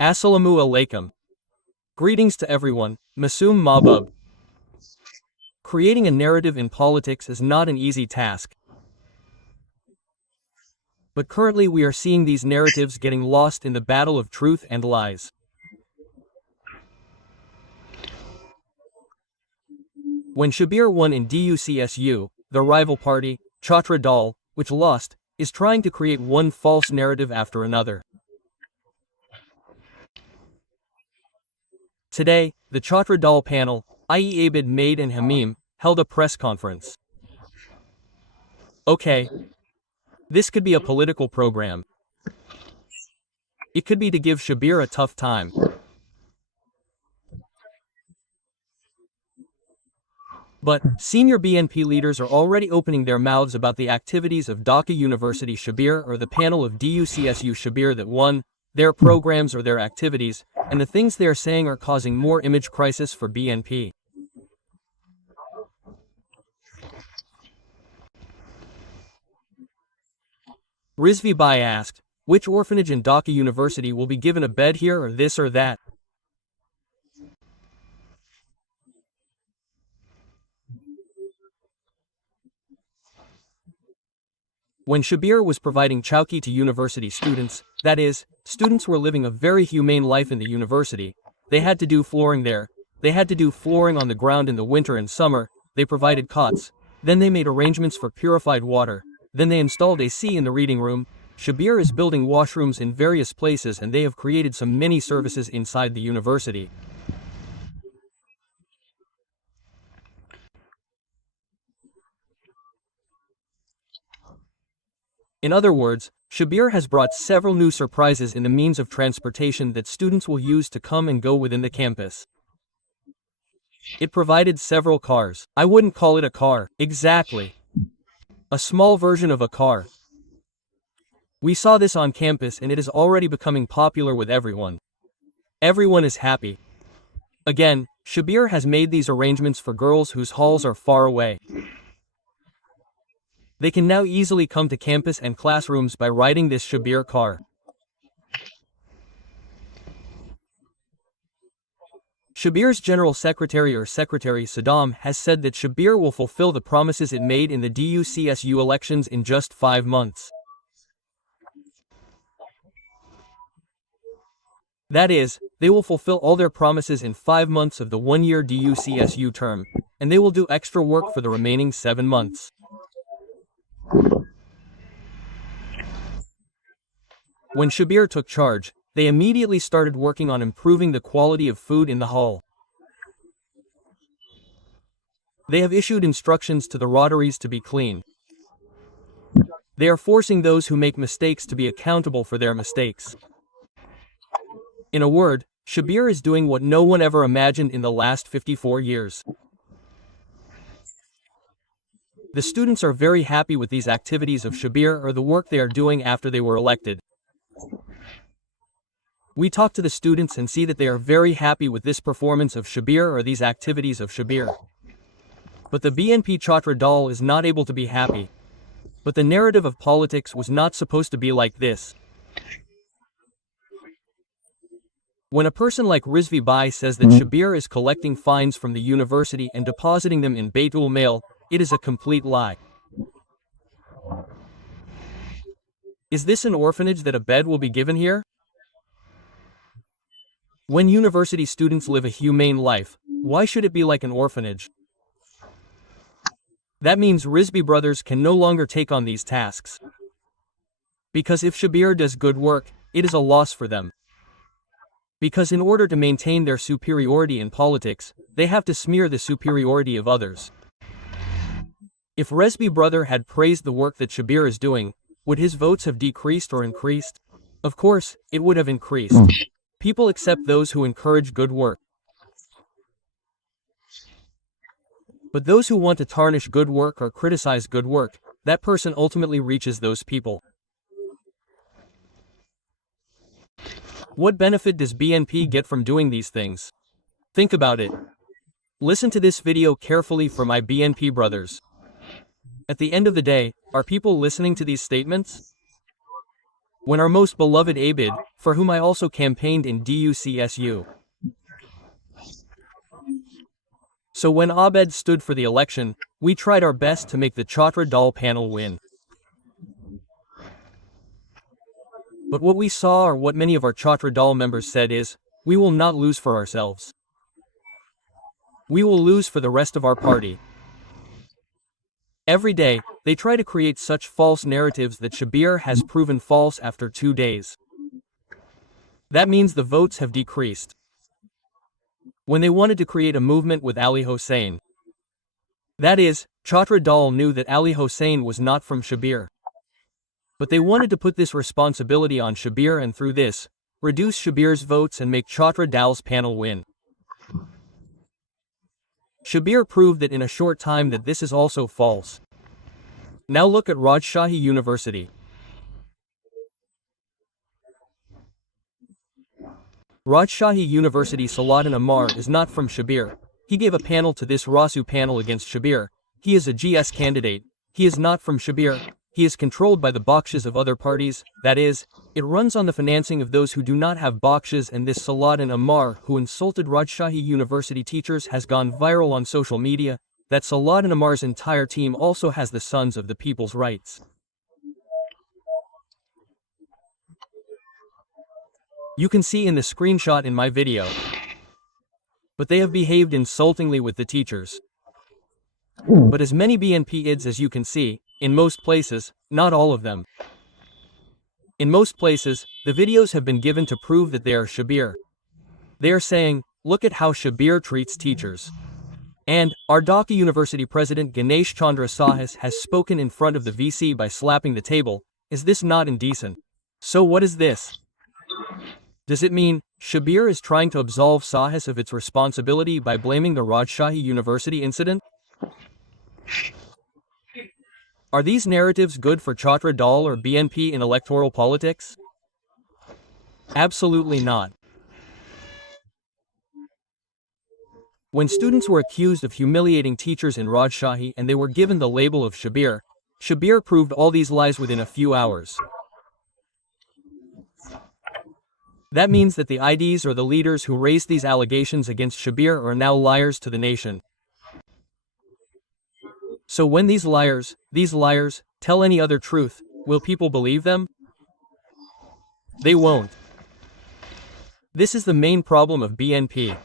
Assalamu alaikum. Greetings to everyone, Masum Mabub. Creating a narrative in politics is not an easy task. But currently we are seeing these narratives getting lost in the battle of truth and lies. When Shabir won in DUCSU, the rival party, Chhatra Dal, which lost, is trying to create one false narrative after another. Today, the Chhatra Dal panel, i.e. Abid Maid and Hamim, held a press conference. Okay. This could be a political program. It could be to give Shabir a tough time. But, senior BNP leaders are already opening their mouths about the activities of Dhaka University Shabir or the panel of DUCSU Shabir that won, their programs or their activities, and the things they are saying are causing more image crisis for BNP. Rizvi Bai asked, which orphanage in Dhaka University will be given a bed here or this or that? When Shabir was providing chowki to university students, that is, students were living a very humane life in the university, they had to do flooring there, they had to do flooring on the ground in the winter and summer, they provided cots, then they made arrangements for purified water, then they installed AC in the reading room. Shabir is building washrooms in various places and they have created some mini services inside the university. In other words, Shabir has brought several new surprises in the means of transportation that students will use to come and go within the campus. It provided several cars. I wouldn't call it a car. Exactly. A small version of a car. We saw this on campus and it is already becoming popular with everyone. Everyone is happy. Again, Shabir has made these arrangements for girls whose halls are far away. They can now easily come to campus and classrooms by riding this Shabir car. Shabir's General Secretary or Secretary Saddam has said that Shabir will fulfill the promises it made in the DUCSU elections in just 5 months. That is, they will fulfill all their promises in 5 months of the 1-year DUCSU term, and they will do extra work for the remaining 7 months. When Shabir took charge, they immediately started working on improving the quality of food in the hall. They have issued instructions to the rotaries to be clean. They are forcing those who make mistakes to be accountable for their mistakes. In a word, Shabir is doing what no one ever imagined in the last 54 years. The students are very happy with these activities of Shabir or the work they are doing after they were elected. We talk to the students and see that they are very happy with this performance of Shabir or these activities of Shabir. But the BNP Chhatra Dal is not able to be happy. But the narrative of politics was not supposed to be like this. When a person like Rizvi Bai says that Shabir is collecting fines from the university and depositing them in Baitul Mail, it is a complete lie. Is this an orphanage that a bed will be given here? When university students live a humane life, why should it be like an orphanage? That means Rizvi brothers can no longer take on these tasks. Because if Shabir does good work, it is a loss for them. Because in order to maintain their superiority in politics, they have to smear the superiority of others. If Rizvi brother had praised the work that Shabir is doing, would his votes have decreased or increased? Of course, it would have increased. People accept those who encourage good work. But those who want to tarnish good work or criticize good work, that person ultimately reaches those people. What benefit does BNP get from doing these things? Think about it. Listen to this video carefully for my BNP brothers. At the end of the day, are people listening to these statements? When our most beloved Abid, for whom I also campaigned in DUCSU. So when Abed stood for the election, we tried our best to make the Chhatra Dal panel win. But what we saw, or what many of our Chhatra Dal members said, is, we will not lose for ourselves. We will lose for the rest of our party. Every day, they try to create such false narratives that Shabir has proven false after 2 days. That means the votes have decreased. When they wanted to create a movement with Ali Hossain. That is, Chhatra Dal knew that Ali Hossain was not from Shabir. But they wanted to put this responsibility on Shabir and through this, reduce Shabir's votes and make Chhatra Dal's panel win. Shabir proved that in a short time that this is also false. Now look at Rajshahi University. Rajshahi University Saladin Amar is not from Shabir. He gave a panel to this Rasu panel against Shabir. He is a GS candidate. He is not from Shabir. He is controlled by the bakshas of other parties, that is, it runs on the financing of those who do not have bakshas, and this Saladin Amar, who insulted Rajshahi University teachers, has gone viral on social media. That Saladin Amar's entire team also has the Sons of the People's Rights. You can see in the screenshot in my video. But they have behaved insultingly with the teachers. But as many BNP IDs as you can see, in most places, not all of them. In most places, the videos have been given to prove that they are Shabir. They are saying, look at how Shabir treats teachers. And, our Dhaka University President Ganesh Chandra Sahas has spoken in front of the VC by slapping the table. Is this not indecent? So what is this? Does it mean, Shabir is trying to absolve Sahas of its responsibility by blaming the Rajshahi University incident? Are these narratives good for Chhatra Dal or BNP in electoral politics? Absolutely not. When students were accused of humiliating teachers in Rajshahi and they were given the label of Shabir, Shabir proved all these lies within a few hours. That means that the IDs or the leaders who raised these allegations against Shabir are now liars to the nation. So when these liars, tell any other truth, will people believe them? They won't. This is the main problem of BNP.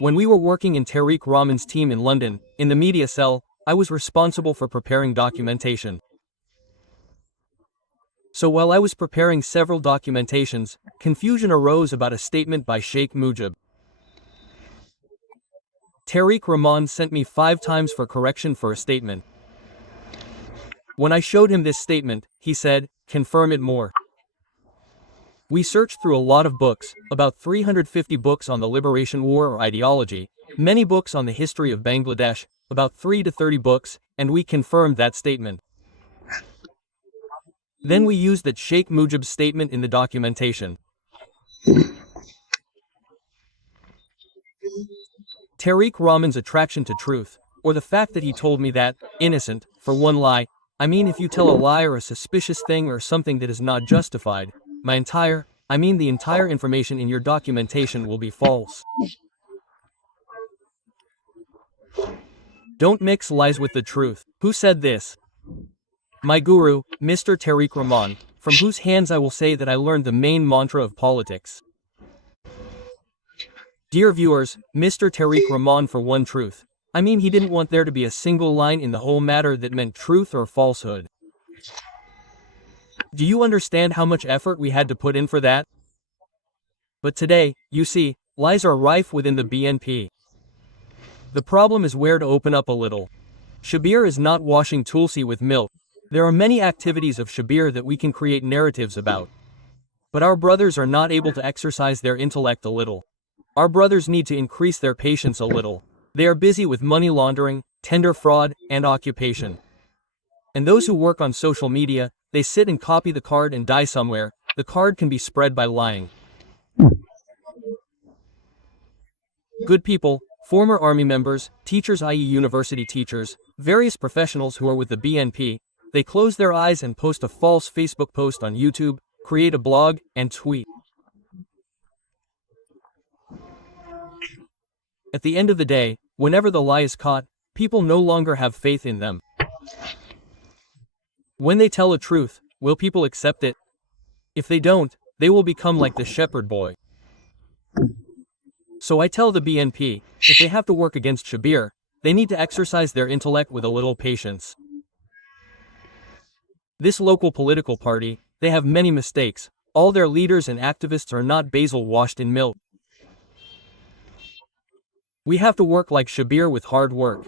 When we were working in Tariq Rahman's team in London, in the media cell, I was responsible for preparing documentation. So while I was preparing several documentations, confusion arose about a statement by Sheikh Mujib. Tariq Rahman sent me 5 times for correction for a statement. When I showed him this statement, he said, confirm it more. We searched through a lot of books, about 350 books on the liberation war or ideology, many books on the history of Bangladesh, about 3 to 30 books, and we confirmed that statement. Then we used that Sheikh Mujib's statement in the documentation. Tariq Rahman's attraction to truth, or the fact that he told me that, innocent, for one lie, I mean if you tell a lie or a suspicious thing or something that is not justified, the entire information in your documentation will be false. Don't mix lies with the truth. Who said this? My guru, Mr. Tariq Rahman, from whose hands I will say that I learned the main mantra of politics. Dear viewers, Mr. Tariq Rahman for one truth. He didn't want there to be a single line in the whole matter that meant truth or falsehood. Do you understand how much effort we had to put in for that? But today, you see, lies are rife within the BNP. The problem is where to open up a little. Shabir is not washing Tulsi with milk. There are many activities of Shabir that we can create narratives about. But our brothers are not able to exercise their intellect a little. Our brothers need to increase their patience a little. They are busy with money laundering, tender fraud, and occupation. And those who work on social media, they sit and copy the card and die somewhere. The card can be spread by lying. Good people, former army members, teachers i.e. university teachers, various professionals who are with the BNP, They close their eyes and post a false Facebook post on YouTube, create a blog, and tweet. At the end of the day, whenever the lie is caught, people no longer have faith in them. When they tell a truth, will people accept it? If they don't, they will become like the shepherd boy. So I tell the BNP, if they have to work against Shabir, they need to exercise their intellect with a little patience. This local political party, they have many mistakes. All their leaders and activists are not basil washed in milk. We have to work like Shabir with hard work.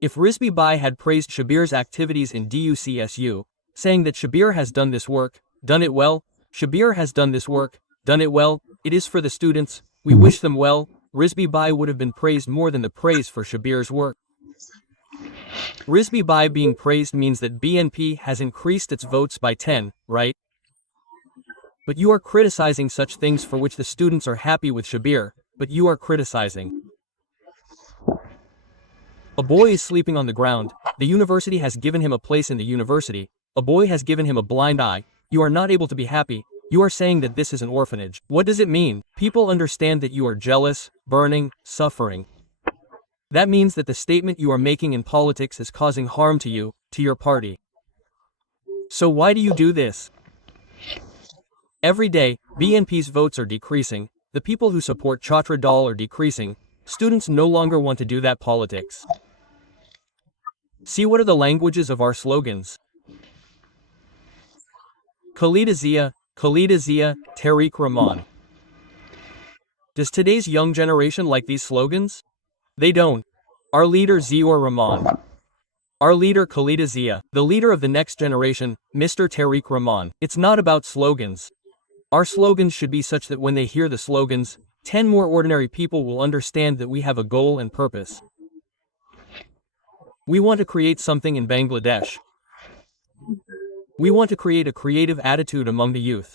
If Rizvi Bai had praised Shabir's activities in DUCSU, saying that Shabir has done this work, done it well, Shabir has done this work, done it well, it is for the students, we wish them well, Rizvi Bai would have been praised more than the praise for Shabir's work. Rizvi Bai being praised means that BNP has increased its votes by 10, right? But you are criticizing such things for which the students are happy with Shabir, but you are criticizing. A boy is sleeping on the ground, the university has given him a place in the university, a boy has given him a blind eye, you are not able to be happy, you are saying that this is an orphanage. What does it mean? People understand that you are jealous, burning, suffering. That means that the statement you are making in politics is causing harm to you, to your party. So why do you do this? Every day, BNP's votes are decreasing, the people who support Chhatra Dal are decreasing, students no longer want to do that politics. See what are the languages of our slogans? Khalida Zia, Tariq Rahman. Does today's young generation like these slogans? They don't. Our leader Ziaur Rahman. Our leader Khalida Zia, the leader of the next generation, Mr. Tariq Rahman. It's not about slogans. Our slogans should be such that when they hear the slogans, 10 more ordinary people will understand that we have a goal and purpose. We want to create something in Bangladesh. We want to create a creative attitude among the youth.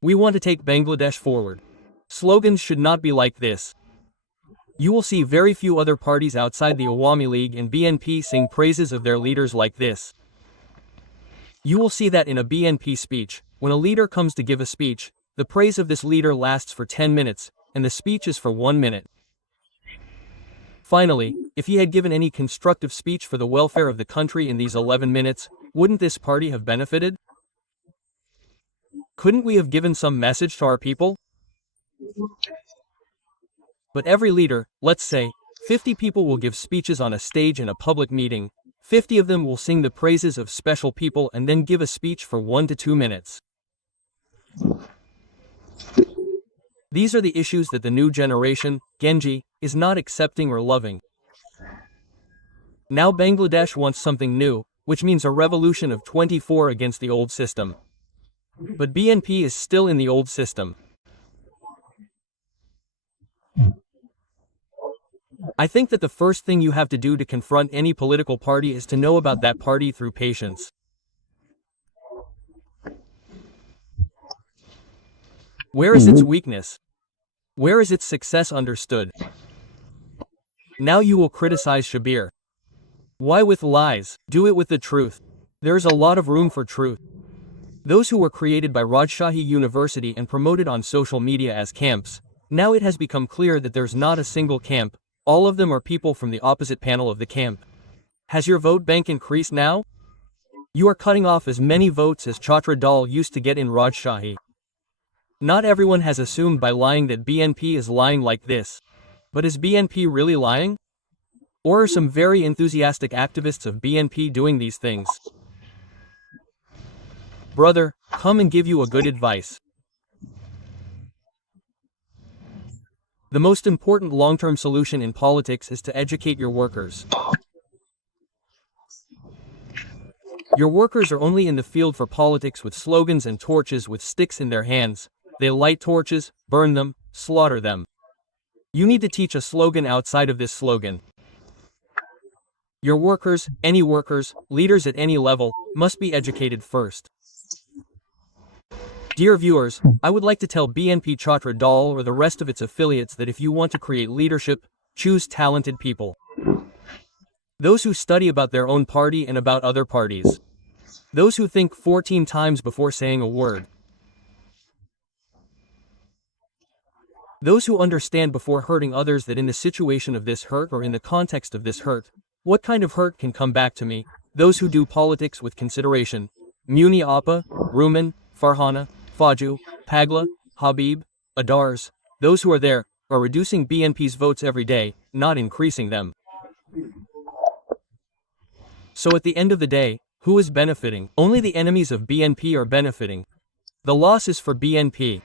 We want to take Bangladesh forward. Slogans should not be like this. You will see very few other parties outside the Awami League and BNP sing praises of their leaders like this. You will see that in a BNP speech, when a leader comes to give a speech, the praise of this leader lasts for 10 minutes, and the speech is for 1 minute. Finally, if he had given any constructive speech for the welfare of the country in these 11 minutes, wouldn't this party have benefited? Couldn't we have given some message to our people? But every leader, let's say, 50 people will give speeches on a stage in a public meeting, 50 of them will sing the praises of special people and then give a speech for 1 to 2 minutes. These are the issues that the new generation, Genji, is not accepting or loving. Now Bangladesh wants something new, which means a revolution of 24 against the old system. But BNP is still in the old system. I think that the first thing you have to do to confront any political party is to know about that party through patience. Where is its weakness? Where is its success understood? Now you will criticize Shabir. Why with lies? Do it with the truth. There is a lot of room for truth. Those who were created by Rajshahi University and promoted on social media as camps, now it has become clear that there's not a single camp, all of them are people from the opposite panel of the camp. Has your vote bank increased now? You are cutting off as many votes as Chhatra Dal used to get in Rajshahi. Not everyone has assumed by lying that BNP is lying like this. But is BNP really lying? Or are some very enthusiastic activists of BNP doing these things? Brother, come and give you a good advice. The most important long-term solution in politics is to educate your workers. Your workers are only in the field for politics with slogans and torches with sticks in their hands. They light torches, burn them, slaughter them. You need to teach a slogan outside of this slogan. Your workers, any workers, leaders at any level, must be educated first. Dear viewers, I would like to tell BNP Chhatra Dal or the rest of its affiliates that if you want to create leadership, choose talented people. Those who study about their own party and about other parties. Those who think 14 times before saying a word. Those who understand before hurting others that in the situation of this hurt or in the context of this hurt, what kind of hurt can come back to me? Those who do politics with consideration. Muni Appa, Ruman, Farhana, Faju, Pagla, Habib, Adars, those who are there, are reducing BNP's votes every day, not increasing them. So at the end of the day, who is benefiting? Only the enemies of BNP are benefiting. The loss is for BNP.